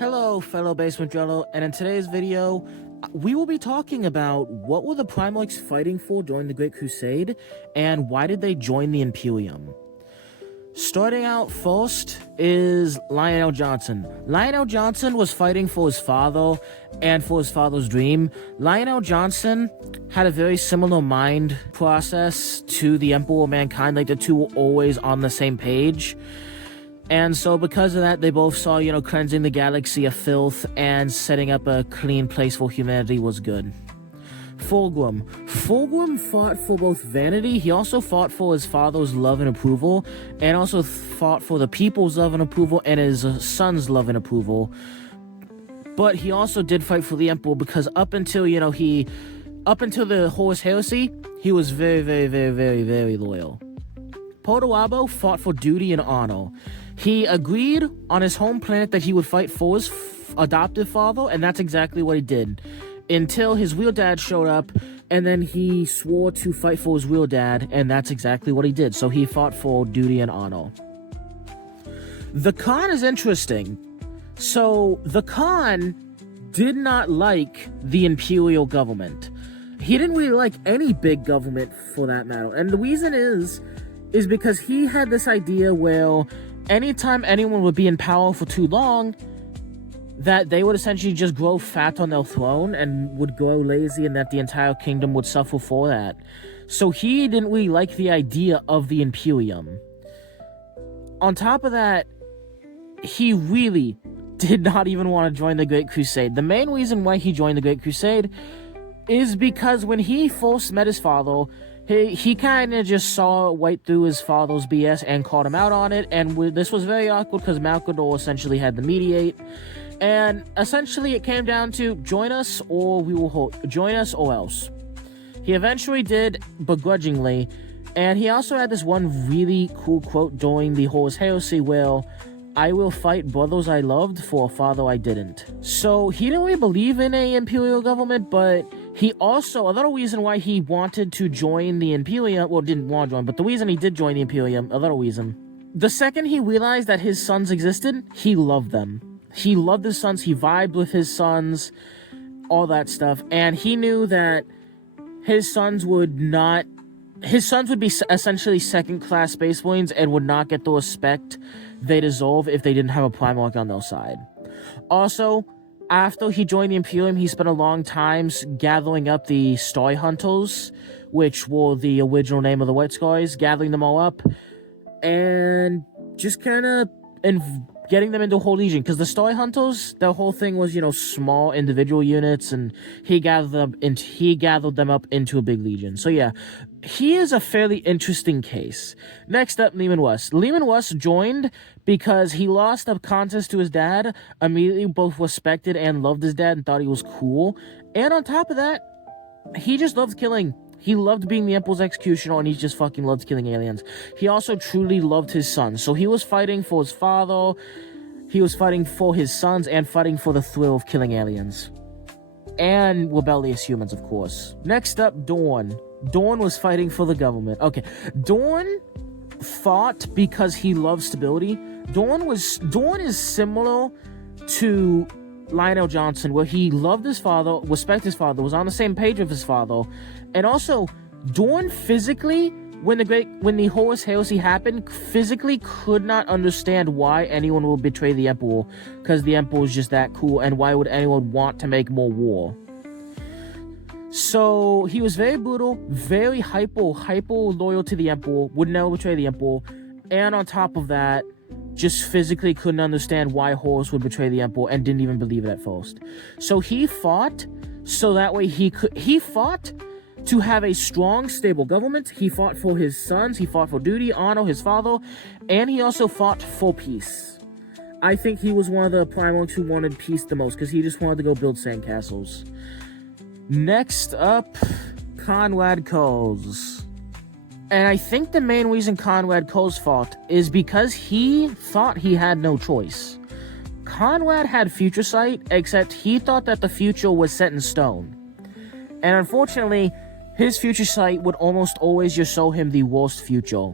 Hello, fellow Basement Jello, and in today's video, we will be talking about what were the primarchs fighting for during the Great Crusade, and why did they join the Imperium. Starting out first is Lionel Johnson. Lionel Johnson was fighting for his father and for his father's dream. Lionel Johnson had a very similar mind process to the Emperor of Mankind, like the two were always on the same page. And so because of that, they both saw, cleansing the galaxy of filth and setting up a clean place for humanity was good. Fulgrim fought for both vanity. He also fought for his father's love and approval, and also fought for the people's love and approval and his son's love and approval. But he also did fight for the Emperor because up until the Horus Heresy, he was very, very, very, very, very loyal. Portawabo fought for duty and honor. He agreed on his home planet that he would fight for his adoptive father, and that's exactly what he did. Until his real dad showed up, and then he swore to fight for his real dad, and that's exactly what he did. So he fought for duty and honor. The Khan is interesting. So the Khan did not like the imperial government. He didn't really like any big government for that matter. And the reason is because he had this idea where anytime anyone would be in power for too long, that they would essentially just grow fat on their throne and would grow lazy, and that the entire kingdom would suffer for that. So he didn't really like the idea of the Imperium. On top of that, he really did not even want to join the Great Crusade. The main reason why he joined the Great Crusade is because when he first met his father, he kind of just saw right through his father's BS and called him out on it, and this was very awkward because Malcador essentially had to mediate, and essentially it came down to join us or join us or else. He eventually did, begrudgingly, and he also had this one really cool quote during the Horus Heresy where, "I will fight brothers I loved for a father I didn't." So he didn't really believe in a imperial government, but he also, another reason why he wanted to join the Imperium, well, didn't want to join, but the reason he did join the Imperium, another reason, the second he realized that his sons existed, he loved them. He loved his sons, he vibed with his sons, all that stuff, and he knew that his sons would be essentially second-class Space Marines and would not get the respect they deserve if they didn't have a Primarch on their side. Also, after he joined the Imperium, he spent a long time gathering up the Star Hunters, which were the original name of the White Scars, gathering them all up, and just kind of getting them into a whole legion, because the Star Hunters, their whole thing was, small individual units, and he gathered them up into a big legion. So yeah, he is a fairly interesting case. Next up, Leman Russ. Leman Russ joined because he lost a contest to his dad, immediately both respected and loved his dad and thought he was cool, and on top of that, he just loved killing. He loved being the Emperor's executioner, and he just fucking loved killing aliens. He also truly loved his sons. So he was fighting for his father, he was fighting for his sons, and fighting for the thrill of killing aliens. And rebellious humans, of course. Next up, Dorn. Dorn was fighting for the government. Okay, Dorn fought because he loved stability. Dorn is similar to Lionel Johnson, where he loved his father, respected his father, was on the same page with his father, and also Dorn physically, when the Horus Heresy happened, physically could not understand why anyone would betray the Emperor, because the Emperor was just that cool, and why would anyone want to make more war? So he was very brutal, very hyper loyal to the Emperor, would never betray the Emperor, and on top of that, just physically couldn't understand why Horus would betray the Emperor and didn't even believe it at first. So he fought so that way he fought to have a strong, stable government. He fought for his sons, he fought for duty, honor, his father, and he also fought for peace. I think he was one of the Primarchs who wanted peace the most, because he just wanted to go build sandcastles. Next up, Conrad Coles. And I think the main reason Conrad Coles fought is because he thought he had no choice. Conrad had future sight, except he thought that the future was set in stone. And unfortunately, his future sight would almost always just show him the worst future.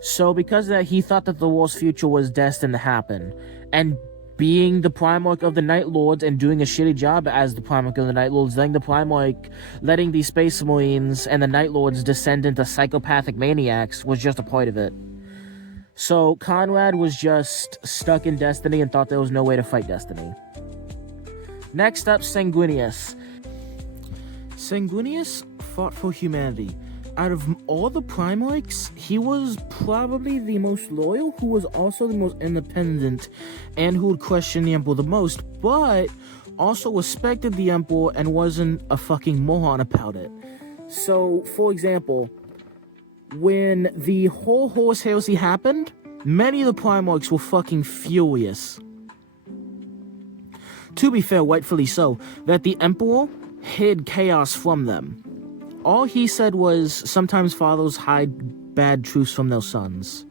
So because of that, he thought that the worst future was destined to happen. And being the Primarch of the Night Lords and doing a shitty job as the Primarch of the Night Lords, letting the Primarch, letting the Space Marines and the Night Lords descend into psychopathic maniacs was just a part of it. So Conrad was just stuck in Destiny and thought there was no way to fight Destiny. Next up, Sanguinius. Sanguinius fought for humanity. Out of all the Primarchs, he was probably the most loyal, who was also the most independent, and who would question the Emperor the most, but also respected the Emperor and wasn't a fucking moron about it. So, for example, when the whole Horus Heresy happened, many of the Primarchs were fucking furious. To be fair, rightfully so, that the Emperor hid chaos from them. All he said was, sometimes fathers hide bad truths from their sons.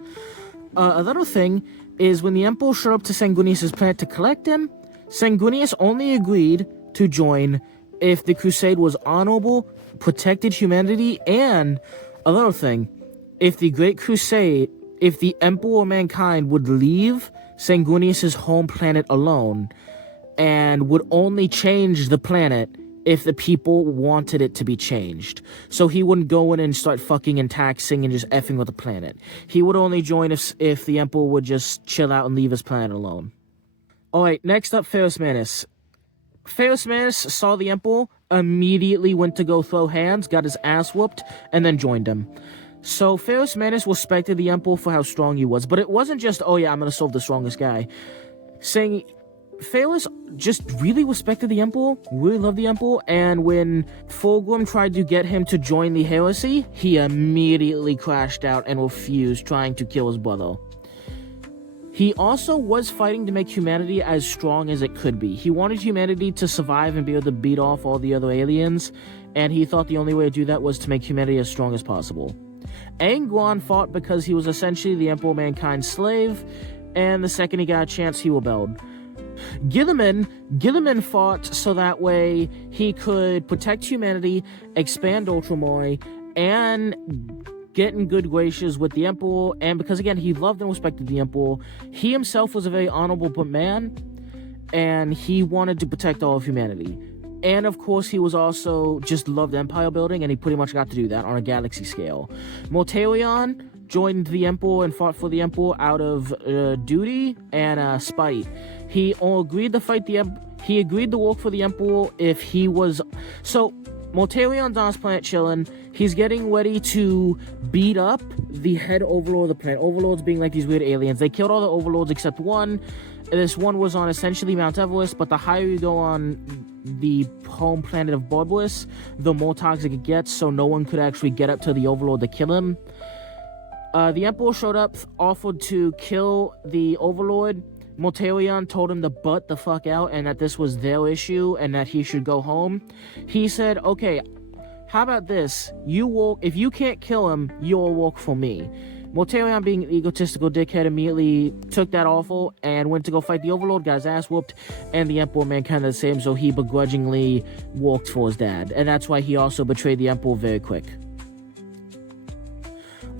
Another thing is, when the Emperor showed up to Sanguinius' planet to collect him, Sanguinius only agreed to join if the crusade was honorable, protected humanity, and, another thing, if the Great Crusade, if the Emperor of Mankind would leave Sanguinius' home planet alone, and would only change the planet if the people wanted it to be changed. So he wouldn't go in and start fucking and taxing and just effing with the planet. He would only join if the Emperor would just chill out and leave his planet alone. Alright, next up, Ferrus Manus. Ferrus Manus saw the Emperor, immediately went to go throw hands, got his ass whooped, and then joined him. So Ferrus Manus respected the Emperor for how strong he was, but it wasn't just, oh yeah, I'm gonna solve the strongest guy. Saying, Ferrus just really respected the Emperor, really loved the Emperor, and when Fulgrim tried to get him to join the heresy, he immediately crashed out and refused, trying to kill his brother. He also was fighting to make humanity as strong as it could be. He wanted humanity to survive and be able to beat off all the other aliens, and he thought the only way to do that was to make humanity as strong as possible. Angron fought because he was essentially the Emperor of Mankind's slave, and the second he got a chance, he rebelled. Gilliman fought so that way he could protect humanity, expand Ultramar, and get in good graces with the Emperor, and because, again, he loved and respected the Emperor, he himself was a very honorable man, and he wanted to protect all of humanity. And, of course, he was also just loved empire building, and he pretty much got to do that on a galaxy scale. Mortarion joined the Emperor and fought for the Emperor out of duty and spite. He agreed to fight the he agreed to work for the Emperor if he was... So, Mortarion's on his planet chilling. He's getting ready to beat up the head overlord of the planet. Overlords being like these weird aliens. They killed all the overlords except one. This one was on essentially Mount Everest, but the higher you go on the home planet of Barbarous, the more toxic it gets, so no one could actually get up to the overlord to kill him. The Emperor showed up, offered to kill the overlord. Mortarion told him to butt the fuck out and that this was their issue and that he should go home. He said, okay, how about this? If you can't kill him, you'll work for me. Mortarion, being an egotistical dickhead, immediately took that offer and went to go fight the Overlord, got his ass whooped, and the Emperor Mankind the same, so he begrudgingly worked for his dad. And that's why he also betrayed the Emperor very quick.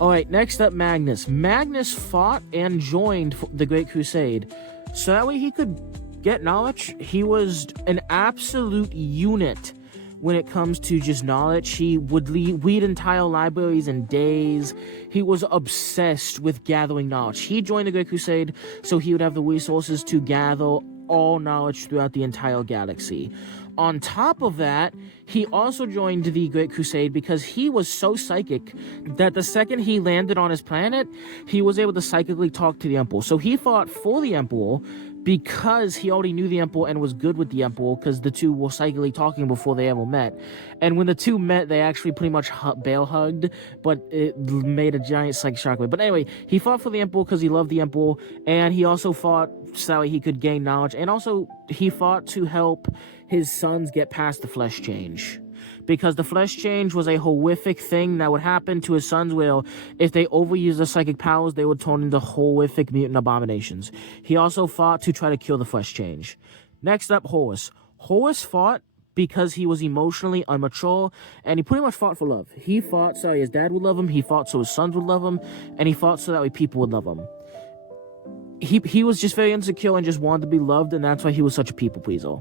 Alright, next up, Magnus. Magnus fought and joined the Great Crusade, so that way he could get knowledge. He was an absolute unit when it comes to just knowledge. He would read entire libraries in days. He was obsessed with gathering knowledge. He joined the Great Crusade so he would have the resources to gather all knowledge throughout the entire galaxy. On top of that, he also joined the Great Crusade because he was so psychic that the second he landed on his planet, he was able to psychically talk to the Emperor. So he fought for the Emperor because he already knew the Emperor and was good with the Emperor, because the two were psychically talking before they ever met. And when the two met, they actually pretty much bear hugged, but it made a giant psychic shockwave. But anyway, he fought for the Emperor because he loved the Emperor, and he also fought so he could gain knowledge, and also he fought to help his sons get past the flesh change. Because the flesh change was a horrific thing that would happen to his sons, where if they overused their psychic powers, they would turn into horrific mutant abominations. He also fought to try to cure the flesh change. Next up, Horus. Horus fought because he was emotionally immature, and he pretty much fought for love. He fought so his dad would love him, he fought so his sons would love him, and he fought so that way people would love him. he was just very insecure and just wanted to be loved, and that's why he was such a people pleaser.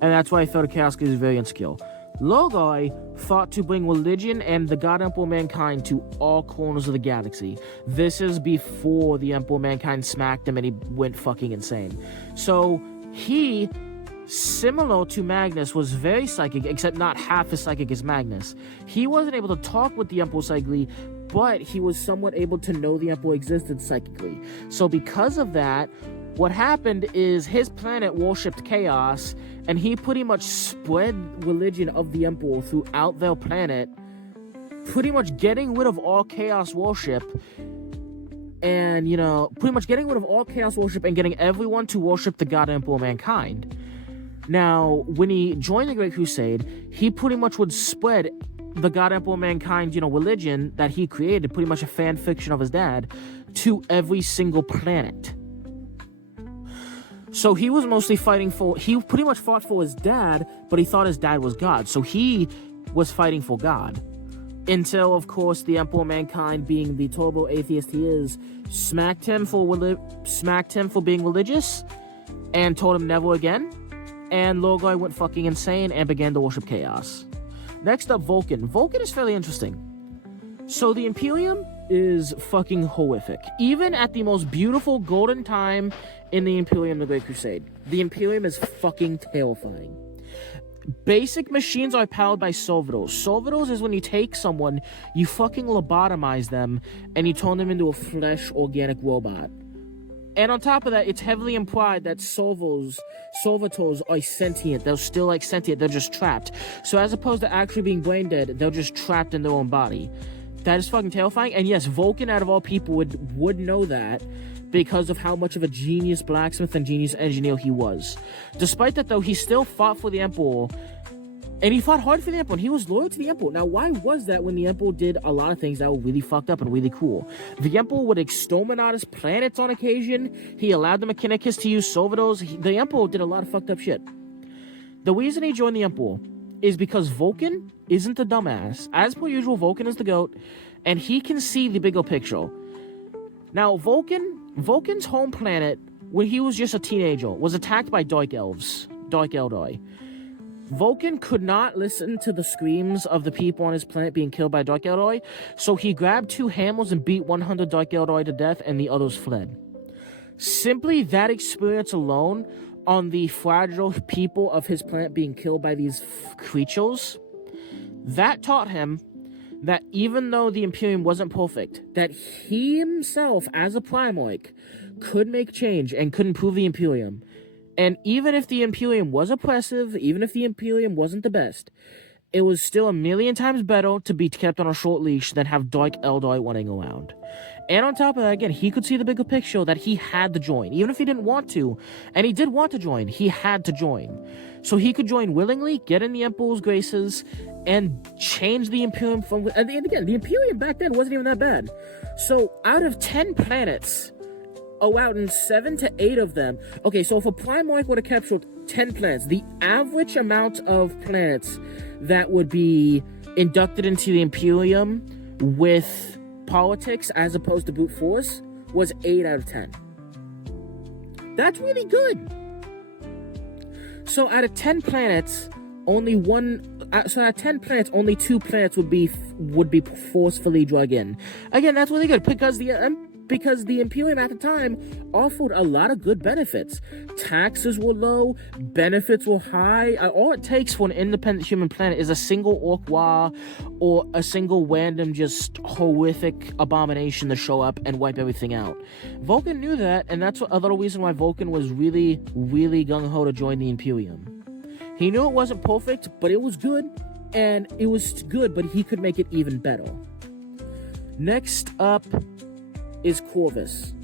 And that's why he felt a chaos, because he was very insecure. Logoi fought to bring religion and the God Emperor Mankind to all corners of the galaxy. This is before the Emperor Mankind smacked him and he went fucking insane. So he, similar to Magnus, was very psychic, except not half as psychic as Magnus. He wasn't able to talk with the Emperor psychically, but he was somewhat able to know the Emperor existed psychically. So because of that, what happened is his planet worshipped chaos, and he pretty much spread religion of the Emperor throughout their planet, pretty much getting rid of all chaos worship, and, pretty much getting rid of all chaos worship and getting everyone to worship the God Emperor Mankind. Now, when he joined the Great Crusade, he pretty much would spread the God Emperor Mankind, religion that he created, pretty much a fan fiction of his dad, to every single planet. So he was mostly he pretty much fought for his dad, but he thought his dad was God. So he was fighting for God. Until, of course, the Emperor Mankind, being the turbo atheist he is, smacked him for being religious and told him never again. And Logoi went fucking insane and began to worship chaos. Next up, Vulcan. Vulcan is fairly interesting. So the Imperium is fucking horrific. Even at the most beautiful golden time in the Imperium, the Great Crusade, the Imperium is fucking terrifying. Basic machines are powered by servitors. Servitors is when you take someone, you fucking lobotomize them, and you turn them into a flesh organic robot. And on top of that, it's heavily implied that servitors are sentient. They're still sentient, they're just trapped. So as opposed to actually being brain dead, they're just trapped in their own body. That is fucking terrifying. And yes, Vulcan, out of all people, would know that, because of how much of a genius blacksmith and genius engineer he was. Despite that, though, he still fought for the Emperor, and he fought hard for the Emperor, and he was loyal to the Emperor. Now, why was that when the Emperor did a lot of things that were really fucked up and really cool? The Emperor would exterminate his planets on occasion. He allowed the Mechanicus to use servitors. The Emperor did a lot of fucked up shit. The reason he joined the Emperor is because Vulcan isn't a dumbass. As per usual, Vulcan is the GOAT, and he can see the bigger picture. Now, Vulcan's home planet, when he was just a teenager, was attacked by Dark Elves, Dark Eldoi. Vulcan could not listen to the screams of the people on his planet being killed by Dark Eldoi, so he grabbed 2 hammers and beat 100 Dark Eldoi to death, and the others fled. Simply that experience alone, on the fragile people of his planet being killed by these creatures, that taught him that even though the Imperium wasn't perfect, that he himself, as a primarch, could make change and could improve the Imperium. And even if the Imperium was oppressive, even if the Imperium wasn't the best, it was still a million times better to be kept on a short leash than have Dark Eldoi running around. And on top of that, again, he could see the bigger picture that he had to join, even if he didn't want to. And he did want to join. He had to join. So he could join willingly, get in the Emperor's graces, and change the Imperium from... And again, the Imperium back then wasn't even that bad. So out of 10 planets, out in 7 to 8 of them... Okay, so if a Primarch would have captured 10 planets, the average amount of planets that would be inducted into the Imperium with politics as opposed to brute force was 8 out of 10. That's really good. So out of 10 planets, only 2 planets would be forcefully drug in. Again, that's really good because the Imperium at the time offered a lot of good benefits. Taxes were low, benefits were high. All it takes for an independent human planet is a single orc war or a single random just horrific abomination to show up and wipe everything out. Vulcan knew that, and that's another reason why Vulcan was really, really gung-ho to join the Imperium. He knew it wasn't perfect, but it was good, and it was good, but he could make it even better. Next up is Corvus.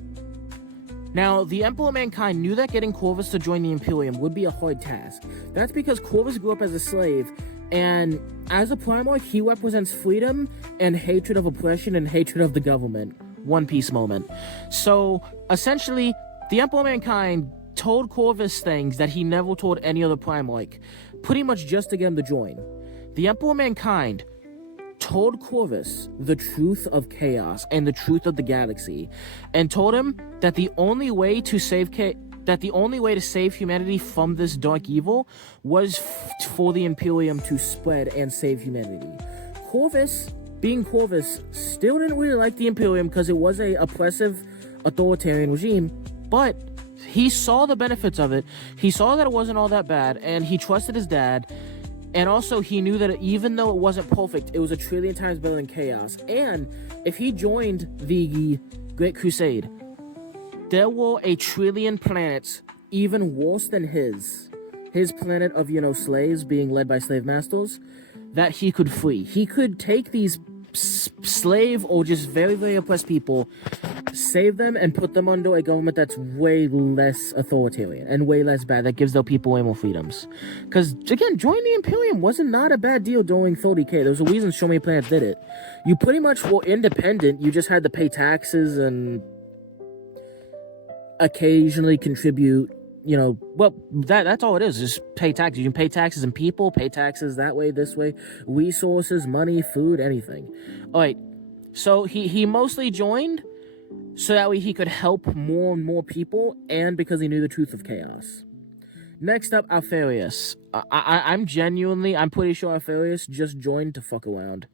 Now, the Emperor Mankind knew that getting Corvus to join the Imperium would be a hard task. That's because Corvus grew up as a slave, and as a Primarch, he represents freedom and hatred of oppression and hatred of the government. One Piece moment. So, essentially, the Emperor Mankind told Corvus things that he never told any other Primarch, pretty much just to get him to join. The Emperor Mankind told Corvus the truth of chaos and the truth of the galaxy, and told him that the only way to save humanity from this dark evil was for the Imperium to spread and save humanity. Corvus, being Corvus, still didn't really like the Imperium because it was a oppressive, authoritarian regime, but he saw the benefits of it. He saw that it wasn't all that bad, and he trusted his dad. And also, he knew that even though it wasn't perfect, it was a trillion times better than chaos. And if he joined the Great Crusade, there were a trillion planets even worse than his planet of, slaves being led by slave masters, that he could free. He could take these slave or just very, very oppressed people, save them, and put them under a government that's way less authoritarian and way less bad, that gives their people way more freedoms. Because, again, joining the Imperium wasn't not a bad deal during 30K. There's a reason so many planets did it. You pretty much were independent. You just had to pay taxes and occasionally contribute, that's all it is, just pay taxes. You can pay taxes in people, pay taxes that way, this way, resources, money, food, anything. All right, so he mostly joined so that way he could help more and more people, and because he knew the truth of chaos. Next up, Alfarius. I'm pretty sure Alfarius just joined to fuck around.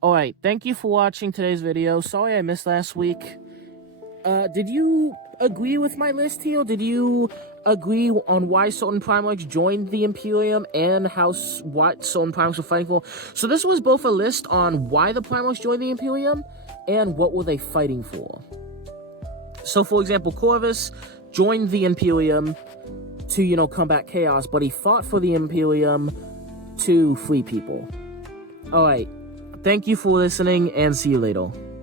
All right, thank you for watching today's video. Sorry I missed last week. Did you agree with my list here? Did you agree on why certain primarchs joined the Imperium and what certain primarchs were fighting for? So this was both a list on why the primarchs joined the Imperium and what were they fighting for. So, for example, Corvus joined the Imperium to, combat chaos, but he fought for the Imperium to free people. Alright, thank you for listening, and see you later.